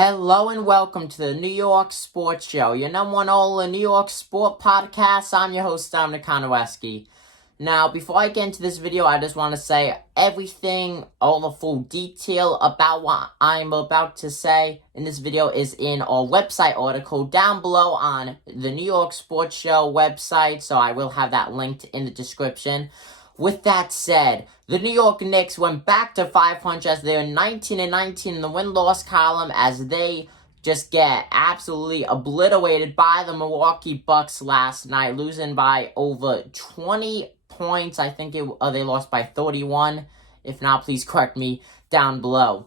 Hello and welcome to the New York Sports Show, your number one all New York sport podcast. I'm your host, Dominic Konowski. Now, before I get into this video, I just want to say everything, all the full detail about what I'm about to say in this video is in our website article down below on the New York Sports Show website, so I will have that linked in the description. With that said, the New York Knicks went back to 500 as they are 19-19 in the win-loss column as they just get absolutely obliterated by the Milwaukee Bucks last night, losing by over 20 points. I think they lost by 31. If not, please correct me down below.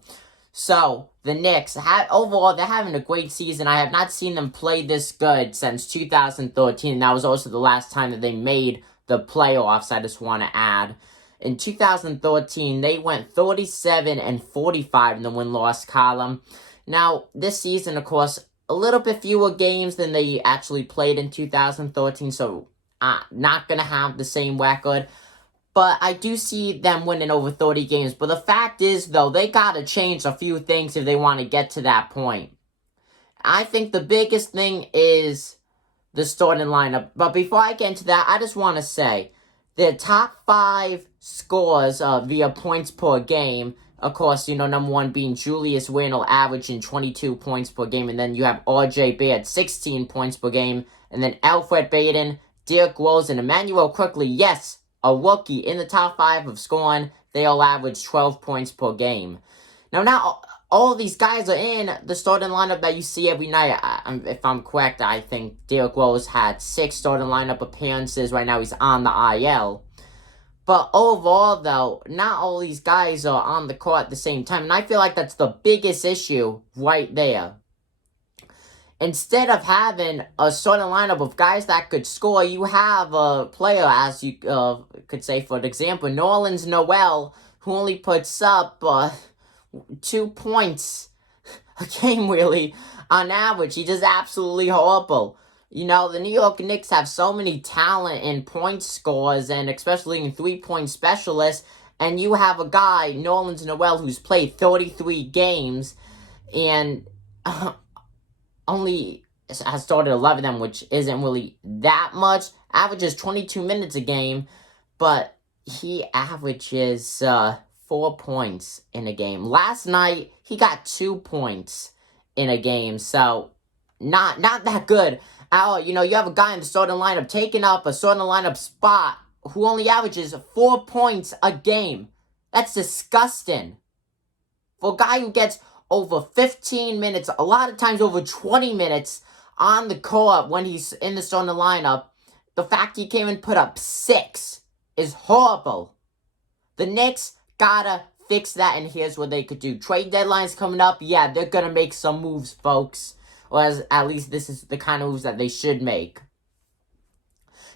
So, the Knicks, overall, they're having a great season. I have not seen them play this good since 2013. That was also the last time that they made the playoffs, I just want to add. In 2013, they went 37-45 in the win-loss column. Now, this season, of course, a little bit fewer games than they actually played in 2013, so not going to have the same record. But I do see them winning over 30 games. But the fact is, though, they got to change a few things if they want to get to that point. I think the biggest thing is the starting lineup. But before I get into that, I just want to say the top 5 scores via points per game. Of course, number 1 being Julius Randle averaging 22 points per game. And then you have RJ Barrett, 16 points per game. And then Alfred Payton, Derrick Rose, and Emmanuel Quickly, yes, a rookie in the top 5 of scoring. They all average 12 points per game. Now, all of these guys are in the starting lineup that you see every night. If I'm correct, I think Derrick Rose had 6 starting lineup appearances. Right now, he's on the IL. But overall, though, not all these guys are on the court at the same time. And I feel like that's the biggest issue right there. Instead of having a starting lineup of guys that could score, you have a player, as you could say, for example, Nerlens Noel, who only puts up 2 points a game, really, on average. He just absolutely horrible. The New York Knicks have so many talent in point scores and especially in three-point specialists, and you have a guy, Nerlens Noel, who's played 33 games and only has started 11 of them, which isn't really that much. Averages 22 minutes a game, but he averages 4 points in a game. Last night, he got 2 points in a game, so not that good. You have a guy in the starting lineup taking up a starting lineup spot who only averages 4 points a game. That's disgusting. For a guy who gets over 15 minutes, a lot of times over 20 minutes on the court when he's in the starting lineup, the fact he came and put up 6 is horrible. The Knicks gotta fix that, and here's what they could do. Trade deadline's coming up. Yeah, they're gonna make some moves, folks. Or at least this is the kind of moves that they should make.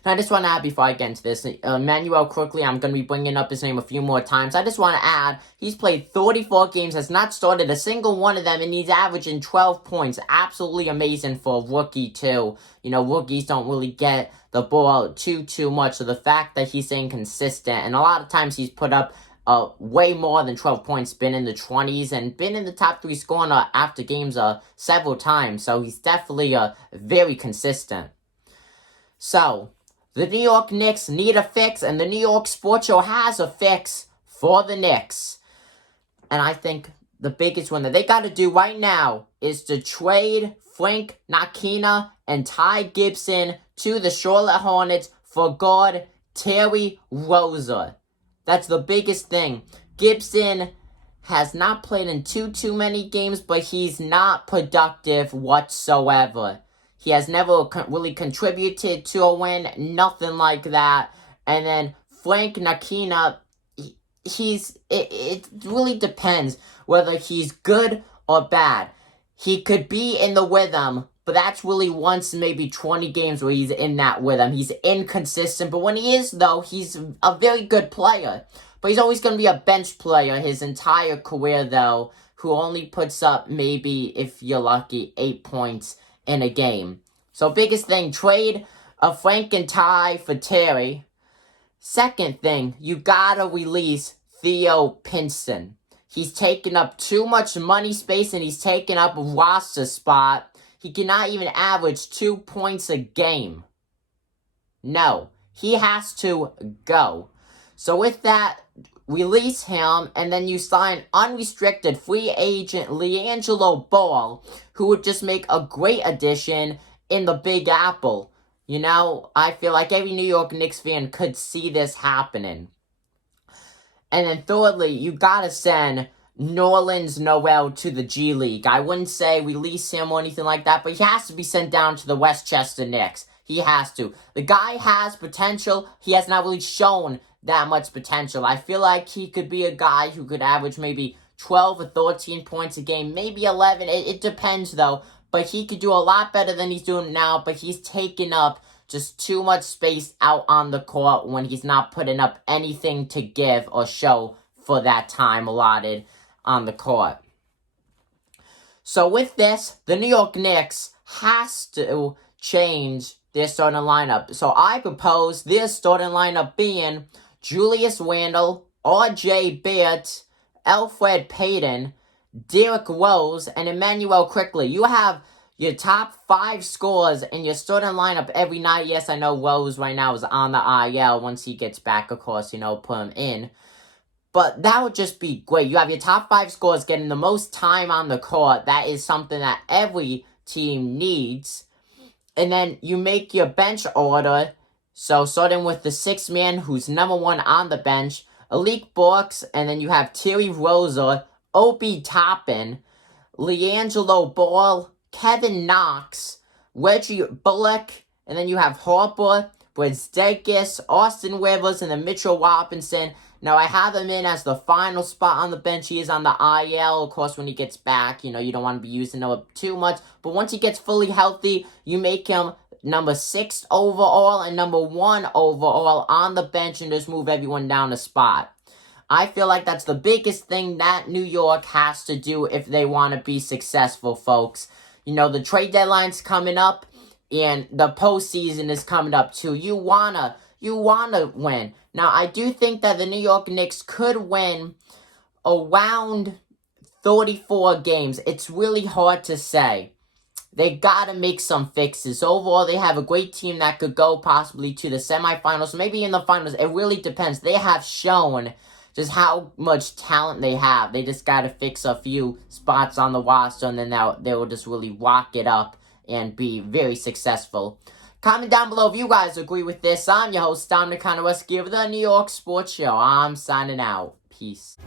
Now, I just want to add before I get into this, Emmanuel Quickly, I'm going to be bringing up his name a few more times. I just want to add, he's played 34 games, has not started a single one of them, and he's averaging 12 points. Absolutely amazing for a rookie, too. Rookies don't really get the ball too much, so the fact that he's staying consistent, and a lot of times he's put up way more than 12 points, been in the 20s, and been in the top 3 scoring after games several times, so he's definitely very consistent. So, the New York Knicks need a fix, and the New York Sports Show has a fix for the Knicks. And I think the biggest one that they got to do right now is to trade Frank Ntilikina and Ty Gibson to the Charlotte Hornets for guard Terry Rozier. That's the biggest thing. Gibson has not played in too many games, but he's not productive whatsoever. He has never really contributed to a win, nothing like that. And then Frank Ntilikina, it really depends whether he's good or bad. He could be in the rhythm, but that's really once maybe 20 games where he's in that rhythm. He's inconsistent, but when he is, though, he's a very good player. But he's always going to be a bench player his entire career, though, who only puts up maybe, if you're lucky, 8 points in a game. So biggest thing, trade Frank and Ty for Terry. Second thing, you gotta release Theo Pinson. He's taking up too much money space, and he's taking up a roster spot. He cannot even average 2 points a game. No, he has to go. So with that, release him, and then you sign unrestricted free agent LiAngelo Ball, who would just make a great addition in the Big Apple. You know, I feel like every New York Knicks fan could see this happening. And then thirdly, you gotta send Nerlens Noel to the G League. I wouldn't say release him or anything like that, but he has to be sent down to the Westchester Knicks. He has to. The guy has potential. He has not really shown that much potential. I feel like he could be a guy who could average maybe 12 or 13 points a game, maybe 11. It depends, though. But he could do a lot better than he's doing now, but he's taking up just too much space out on the court when he's not putting up anything to give or show for that time allotted on the court. So with this, the New York Knicks has to change their starting lineup. So I propose their starting lineup being Julius Randle, R.J. Barrett, Elfrid Payton, Derrick Rose, and Emmanuel Quickley. You have your top 5 scorers in your starting lineup every night. Yes, I know Rose right now is on the IL. Once he gets back, of course, put him in. But that would just be great. You have your top 5 scorers getting the most time on the court. That is something that every team needs. And then you make your bench order. So starting with the 6th man who's number 1 on the bench, Alec Burks, and then you have Terry Rozier, Obi Toppin, LiAngelo Ball, Kevin Knox, Reggie Bullock, and then you have Harper, Brazdeikis, Austin Rivers, and then Mitchell Robinson. Now, I have him in as the final spot on the bench. He is on the IL. Of course, when he gets back, you don't want to be using him too much. But once he gets fully healthy, you make him number 6 overall and number 1 overall on the bench and just move everyone down a spot. I feel like that's the biggest thing that New York has to do if they want to be successful, folks. The trade deadline's coming up, and the postseason is coming up too. You wanna win. Now, I do think that the New York Knicks could win around 34 games. It's really hard to say. They gotta make some fixes. Overall, they have a great team that could go possibly to the semifinals, maybe in the finals. It really depends. They have shown just how much talent they have. They just got to fix a few spots on the roster, and then they will just really rock it up and be very successful. Comment down below if you guys agree with this. I'm your host, Dominic Konowski of the New York Sports Show. I'm signing out. Peace.